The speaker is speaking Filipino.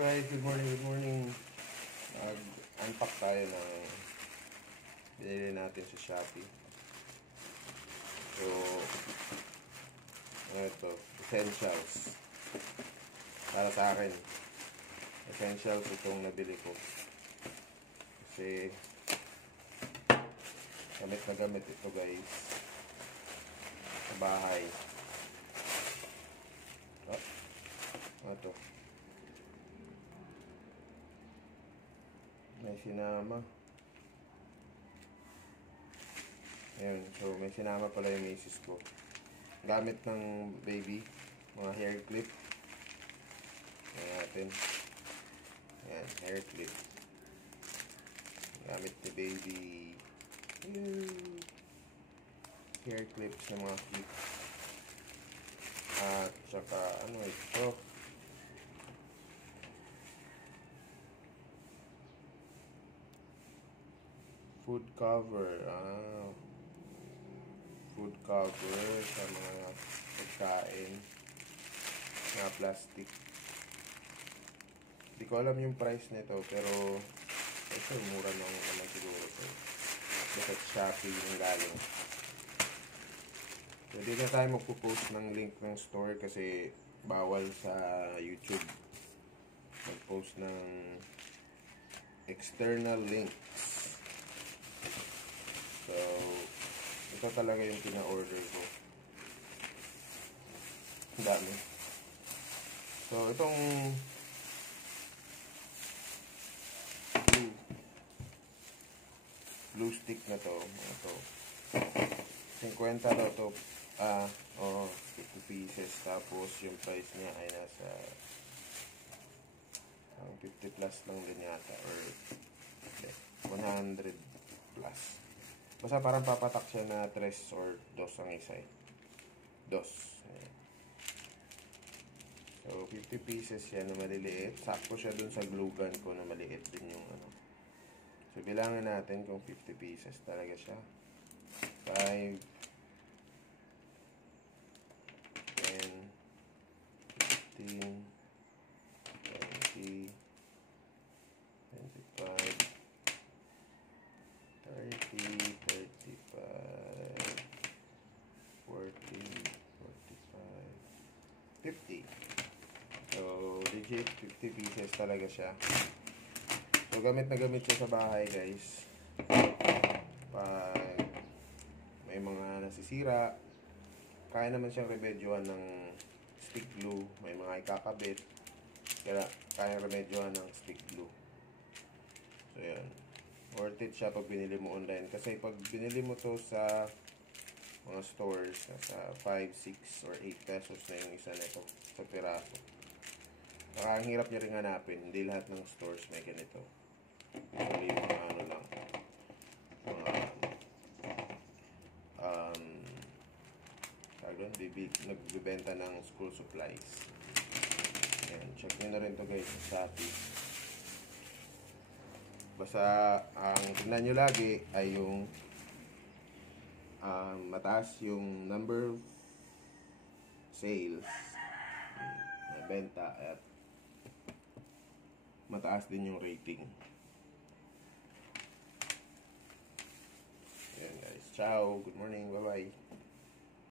guys, good morning, good morning. Unpack tayo ng binili natin sa Shopee. So, ito, essentials. Para sa akin, essentials itong nabili ko. Kasi, gamit na gamit ito guys. Sa bahay. Ito. May sinama. Ayun. So, may sinama pala yung misis ko. Gamit ng baby. Mga hair clip. Ayan natin. Ayan. Hair clip. Gamit ni baby. Hair clips ng mga clip. At saka, ano ito? Food cover. Food cover sa mga pagkain na plastic. Hindi ko alam yung price nito pero ito mura lang naman siguro ito. Basta Shopee yung galing. So, di na tayo magpo-post ng link ng store kasi bawal sa YouTube mag-post ng external links. So, ito talaga yung pina-order ko. Ang dami. So, itong blue stick na to, ito, 50 daw to, 50 pieces. Tapos, yung price niya ay nasa 50 plus lang din yata, or 100 plus. Basta parang papatak siya na 3 or 2 ang isa eh. 2. Ayan. So, 50 pieces yan na maliliit. Sakto siya dun sa glue gun ko na maliit din yung ano. So, bilangin natin kung 50 pieces talaga siya. 5, 10, 15, 20, 25, 30, 35, 40, 45, 50. So, legit 50 pieces talaga siya. So, gamit na gamit siya sa bahay, guys. Pag may mga nasisira, kaya naman siyang remedyohan ng stick glue. May mga ikakabit, kaya kaya remedyohan ng stick glue. So, yan. Worth it siya pag binili mo online. Kasi pag binili mo to sa mga stores, nasa 5, 6, or 8 pesos na yung isa nito sa piraso. Saka ang hirap niya rin hanapin. Hindi lahat ng stores may ganito. Hindi mga ano lang. Nagbibenta ng school supplies. Ayan. Check nyo na rin to guys sa Shopee. Basta, ang tignan nyo lagi ay yung mataas yung number of sales na benta at mataas din yung rating. Ayan guys. Ciao. Good morning. Bye-bye.